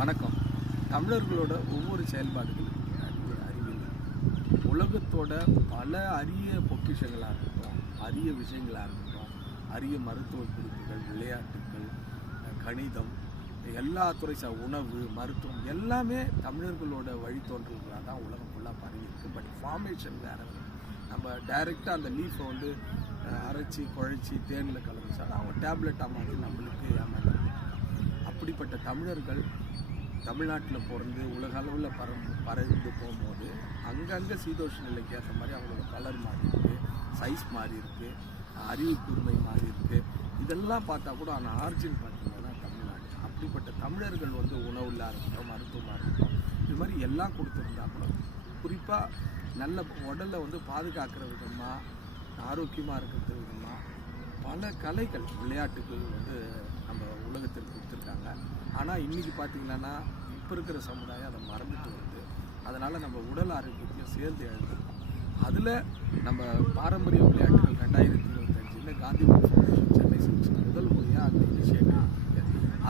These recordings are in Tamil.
வணக்கம். தமிழர்களோட ஒவ்வொரு செயல்பாடுகளும் ஒரு அறிவியல் உலகத்தோட பல அரிய பொக்கிஷங்களாக இருக்கட்டும் அரிய விஷயங்களாக இருக்கட்டும் அரிய மருத்துவ குறிப்புகள் விளையாட்டுகள் கணிதம் எல்லா துறை உணவு மருத்துவம் எல்லாமே தமிழர்களோட வழித்தோன்றல்களாக தான் உலகம் ஃபுல்லாக பரவி இருக்குது பட் ஃபார்மேஷன் வேறு நம்ம டைரெக்டாக அந்த லீஃபை வந்து அரைச்சி குழைச்சி தேனில் கலந்துச்சா அவங்க டேப்லெட்டாக மாற்றி நம்மளுக்கு ஏமாற்றி அப்படிப்பட்ட தமிழர்கள் தமிழ்நாட்டில் பிறந்து உலக அளவில் பறந்து பறந்து போகும்போது அங்கங்கே சீதோஷ நிலைக்கு ஏற்ற மாதிரி அவங்களோட கலர் மாறி இருக்குது சைஸ் மாறி இருக்குது அறிவு கூர்மை மாறி இருக்குது இதெல்லாம் பார்த்தா கூட ஆனால் ஆர்ஜின் பார்த்தீங்கன்னா தமிழ்நாடு. அப்படிப்பட்ட தமிழர்கள் வந்து உணவுல இருக்கட்டும் மருத்துவமாக இருக்கட்டும் இது மாதிரி எல்லாம் கொடுத்துருந்தா கூட குறிப்பாக நல்ல உடலை வந்து பாதுகாக்கிற விதமாக ஆரோக்கியமாக இருக்கிறது விதமாக பல கலைகள் விளையாட்டுகள் வந்து நம்ம ஆனால் இன்றைக்கி பார்த்தீங்கன்னா இப்போ இருக்கிற சமுதாயம் அதை மறந்துட்டு வருது. அதனால் நம்ம உடல் ஆரோக்கியத்தையும் சேர்ந்து எழுது அதில் நம்ம பாரம்பரிய விளையாட்டுகள் ரெண்டாயிரத்தி இருபத்தஞ்சில் காந்தி ஃபவுண்டேஷன் சென்னை சிக்ஸ் முதல் முறையாக அந்த இனிஷியேட்டிவ்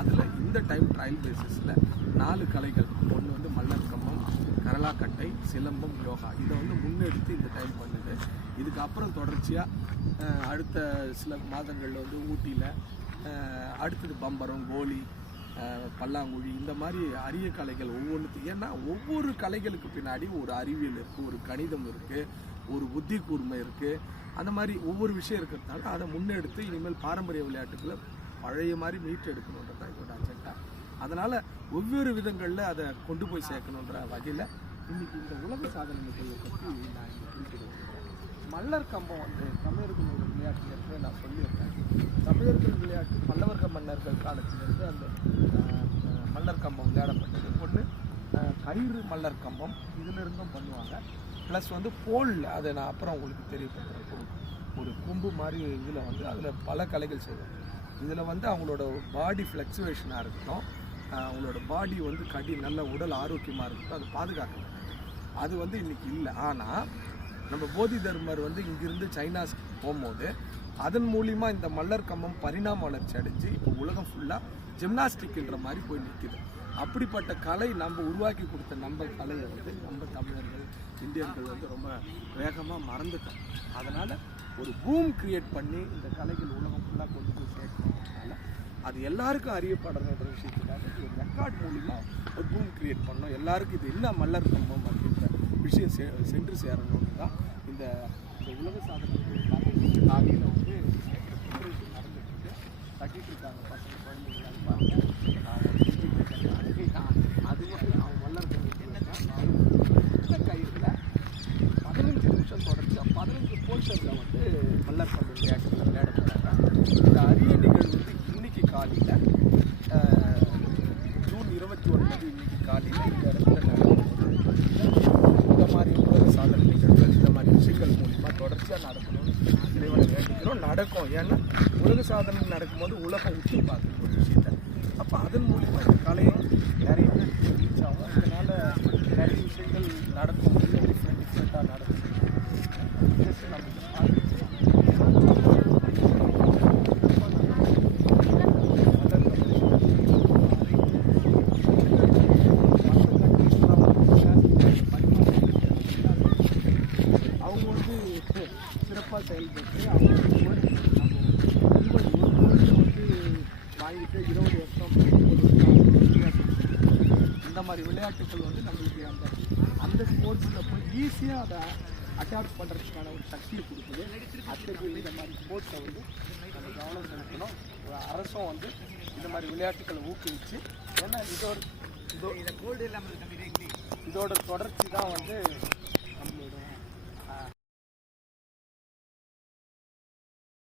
அதில் இந்த டைம் ட்ரையல் பேசிஸில் நாலு கலைகள். ஒன்று வந்து மல்லர் கம்பம் கரலாக்கட்டை சிலம்பம் யோகா. இதை வந்து முன்னெடுத்து இந்த டைம் பண்ணுது. இதுக்கப்புறம் தொடர்ச்சியாக அடுத்த சில மாதங்களில் வந்து ஊட்டியில் அடுத்தது பம்பரம் கோலி பல்லாங்குழி இந்த மாதிரி அரிய கலைகள் ஒவ்வொன்றுத்துக்கும் ஏன்னா ஒவ்வொரு கலைகளுக்கு பின்னாடி ஒரு அறிவியல் இருக்குது ஒரு கணிதம் இருக்குது ஒரு புத்தி கூர்மை இருக்குது அந்த மாதிரி ஒவ்வொரு விஷயம் இருக்கிறதுனால அதை முன்னெடுத்து இனிமேல் பாரம்பரிய விளையாட்டுகளை பழைய மாதிரி மீட்டு எடுக்கணுன்றது தான் இதோட அஜெண்டா அதனால் ஒவ்வொரு விதங்களில் அதை கொண்டு போய் சேர்க்கணுன்ற வகையில் இன்னைக்கு இந்த உலக சாதனை நிகழ்வை பற்றி நான் இங்கே குறிப்பிடுவேன் மல்லர் கம்பம் வந்து தமிழர்களுடைய விளையாட்டு நான் சொல்லியிருக்கேன். தமிழர்கள் விளையாட்டு பல்லவர்கள் மன்னர்கள் காலத்திலிருந்து அந்த மல்லர் கம்பம் விளையாடப்பட்டது. ஒன்று கயிறு மல்லர் கம்பம் இதிலிருந்தும் பண்ணுவாங்க. ப்ளஸ் வந்து போலில் அதை நான் அப்புறம் உங்களுக்கு தெரியப்படுத்துகிறேன் ஒரு கொம்பு மாதிரி இதில் வந்து அதில் பல கலைகள் செய்வாங்க. இதில் வந்து அவங்களோட பாடி ஃப்ளக்சுவேஷனாக இருக்கட்டும் அவங்களோட பாடி வந்து கடி நல்ல உடல் ஆரோக்கியமாக இருக்கட்டும் அது பாதுகாக்கணும் அது வந்து இன்றைக்கி இல்லை. ஆனால் நம்ம போதி தர்மர் வந்து இங்கிருந்து சைனாஸ் போகும்போது அதன் மூலிமா இந்த மல்லர் கம்பம் பரிணாம வளர்ச்சி அடைஞ்சு இப்போ உலகம் ஃபுல்லாக ஜிம்னாஸ்டிக்ன்ற மாதிரி போய் நிற்கிது அப்படிப்பட்ட கலை நம்ம உருவாக்கி கொடுத்த நம்ம கலையை வந்து நம்ம தமிழர்கள் இந்தியர்கள் வந்து ரொம்ப வேகமாக மறந்துட்டோம் அதனால் ஒரு பூம் கிரியேட் பண்ணி இந்த கலைகள் உலகம் ஃபுல்லாக கொண்டு போய் சேர்க்கணுன்றதுனால அது எல்லாருக்கும் அறியப்படுறதுன்ற விஷயத்துக்காக ஒரு ரெக்கார்ட் மூலிமா ஒரு பூம் கிரியேட் பண்ணோம். எல்லாருக்கும் இது என்ன மல்லர் கம்பம் அப்படின்ற விஷயம் செ சென்று சேரணும்னு தான் இந்த இந்த உலக சாதனை காலையில் வந்து preparation நடந்துட்டு இருக்கு கட்டிட்டு இருக்காங்க பசங்க குழந்தைங்க அது பாருங்க நான் ஒரு செஞ்சுட்டு இருக்கேன். அது வந்து அவங்க மல்லர் கம்பம் இந்த கயிறில் பதினஞ்சு நிமிஷம் தொடர்ச்சியாக பதினஞ்சு போர்ஷனில் வந்து மல்லர் கம்பம் விளையாட்டுகள் விளையாட போகிறாங்க இந்த அரிய நிகழ்வு வந்து இன்னைக்கு காலையில் ஜூன் இருபத்தி ஒன்பது இன்னைக்கு காலையில் இந்த இடத்துல நடக்கும் இந்த மாதிரி உலக சாதனை நிகழ்வுகள் இந்த மாதிரி விஷயங்கள் மூலிமா தொடர்ச்சியாக நடக்கணும்னு இறைவனை வேண்டிக்கிறோம் நடக்கும் ஏன்னா உலக சாதனை நடக்கும்போது உலகம் உச்சி பார்க்குது ஒரு விஷயத்தை அப்போ அதன் மூலிமா இந்த கலையும் நிறைய பேர் ரீச் ஆகும் அதனால் நிறைய விஷயங்கள் நடக்கும் டிஃப்ரெண்ட் டிஃப்ரெண்ட்டாக நடக்கும் Just நம்ம அவங்க வந்து சிறப்பாக செயல்பட்டு அவங்க இருபது ஒரு கோல்டு வந்து வாங்கிட்டு இருபது வருஷம் இந்த மாதிரி விளையாட்டுகள் வந்து நம்மளுக்கு அந்த அந்த ஸ்போர்ட்ஸில் போய் ஈஸியாக அதை அடாப்ட் பண்ணுறதுக்கான ஒரு சக்தியை கொடுக்குது அத்தகைய இந்த மாதிரி ஸ்போர்ட்ஸை வந்து நம்ம கவனம் செலுத்தணும் ஒரு அரசும் வந்து இந்த மாதிரி விளையாட்டுகளை ஊக்குவிச்சு ஏன்னா இதோட இதோ இதோட தொடர்ச்சி தான் வந்து